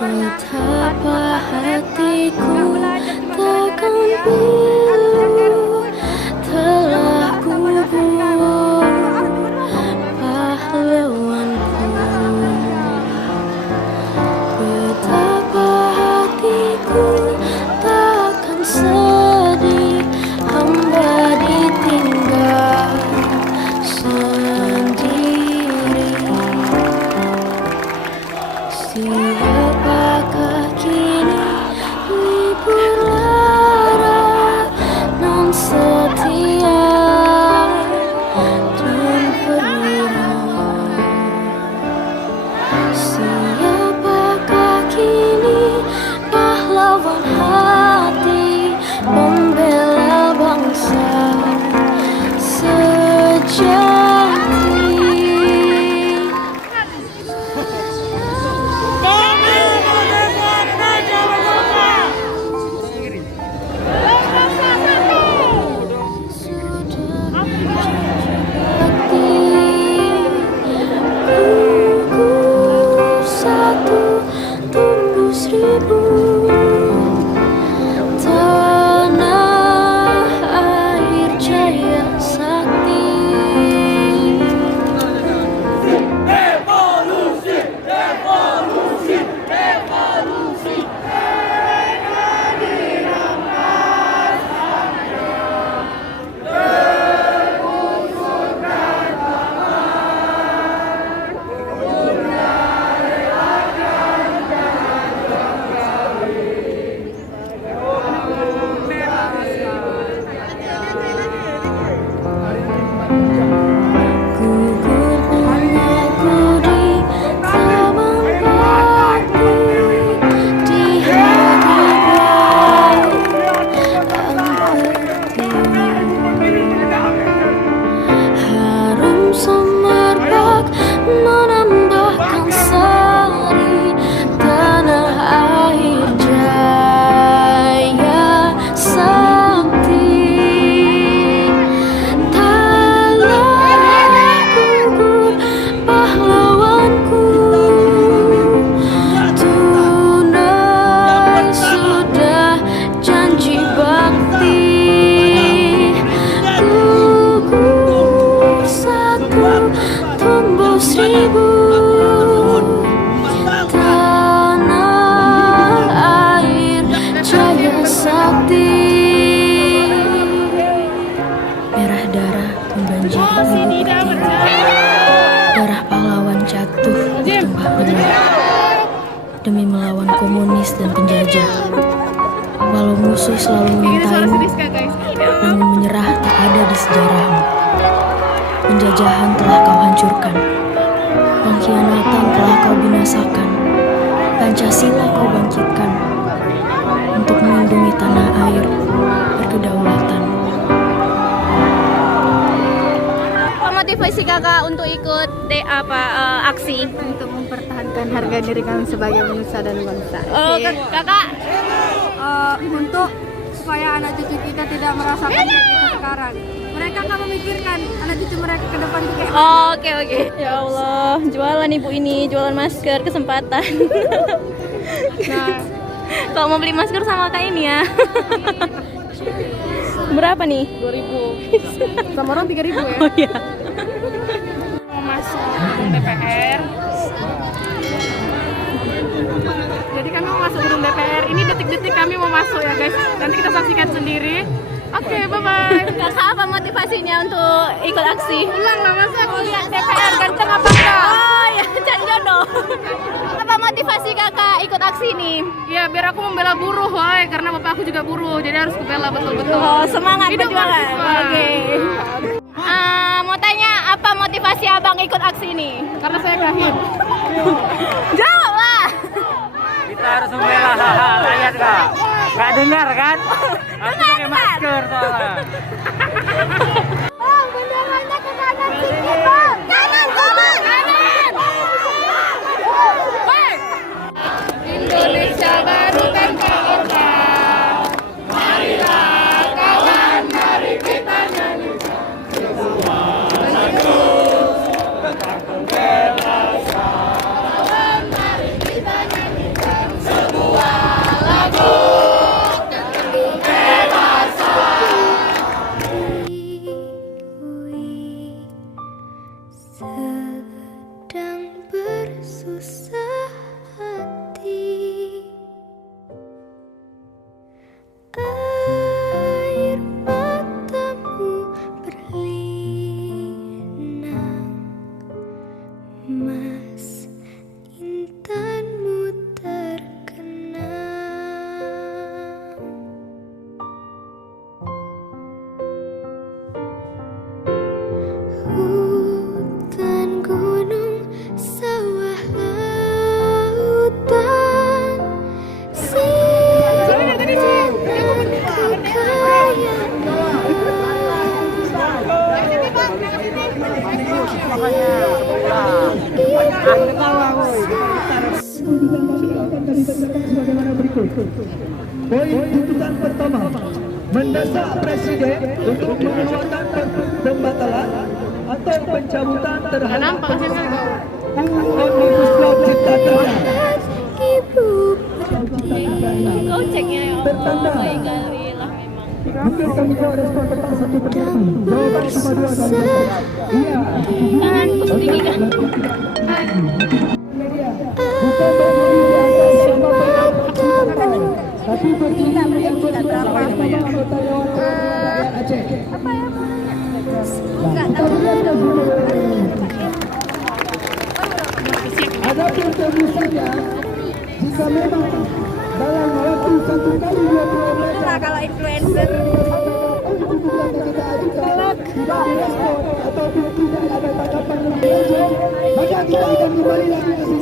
Betapa hatiku takkan pilu telah kubur pahlawanku. Betapa hatiku takkan sedih hamba ditinggal sendiri. Siapakah kini libur lara non setia dan perwira? Siapakah kini pahlawan hati pembela bangsa sejati? Gugur satu, tumbuh seribu. Tanah air jaya sakti. Revolusi, revolusi, revolusi. Gugur bungaku di taman bakti, di hari bau pertiwi. Harum semerbak menambahkan sari tanah air jaya sakti. Gugur pahlawanku, tunai sudah janji bakti. Gugur satu, tumbuh seribu. Tanah air jaya sakti. Merah darah membanjiri ibu pertiwi. Darah pahlawan jatuh bertumpah ruah demi melawan komunis dan penjajah. Walau musuh selalu mengintaimu, namun menyerah tak ada di sejarahmu. Penjajahan telah kau hancurkan, pengkhianatan telah kau binasakan. Pancasila kau bangkitkan untuk melindungi tanah air berkedaulatan. Apa motivasi kakak untuk ikut aksi? Untuk mempertahankan harga diri kami sebagai manusia dan bangsa. Kakak Untuk supaya anak cucu kita tidak merasakan kayak kita sekarang. Mereka akan memikirkan anak cucu mereka ke depan tuh kayak Oke. Ya Allah, jualan ibu ini, jualan masker kesempatan. Nah, Kalau mau beli masker sama kak ini ya. Berapa nih? 2.000. Sama orang 3.000 ya. Oh iya. Mau masuk gedung DPR. Jadi kami mau masuk gedung DPR. Ini detik-detik kami mau masuk ya guys. Nanti kita saksikan sendiri. Oke, bye-bye. Kakak apa motivasinya untuk ikut aksi? Pulang lah, masa aku lihat DPR ganteng apa enggak? Oh ya, cari jodoh. Apa motivasi kakak ikut aksi ini? Ya biar aku membela buruh, woy. Karena bapak aku juga buruh, jadi harus kubela betul-betul. Oh, semangat Hidup berjualan. mahasiswa. Oke. Mau tanya apa motivasi abang ikut aksi ini? Karena saya kahim. Jawab lah. Kita harus membela rakyat kak. Gak dengar kan? Aku pakai masker soalnya. Bang, benderanya ke kanan sedikit, Bang. Kanan, kanan. Kanan. Bang. Indonesia baru tanpa orba. Marilah kawan, mari kita nyanyikan. Tentang pembelasan. Kawan, mari kita nyanyikan. Poin tuntutan pertama, mendesak Presiden untuk mengeluarkan pembatalan atau pencabutan terhadap Omnibus Law Cipta Kerja. Gojeknya ya Tertanda. Allah, galilah memang. Mungkin kami jawab respon tentang satu pertanyaan. Jawaban cuma dua dan iya. Tanganku tinggi kan. Bukan berdiri di atas sama pengawasan, tapi berdiri di atas beberapa anggota Dewan Rakyat Aceh. Adapun kondisinya, jika memang dalam waktu 1 kali 20 menit Kalau influencer kita ajukan tidak direspon ataupun tidak ada tanggapan lebih lanjut, maka kita akan kembali lagi ke sini.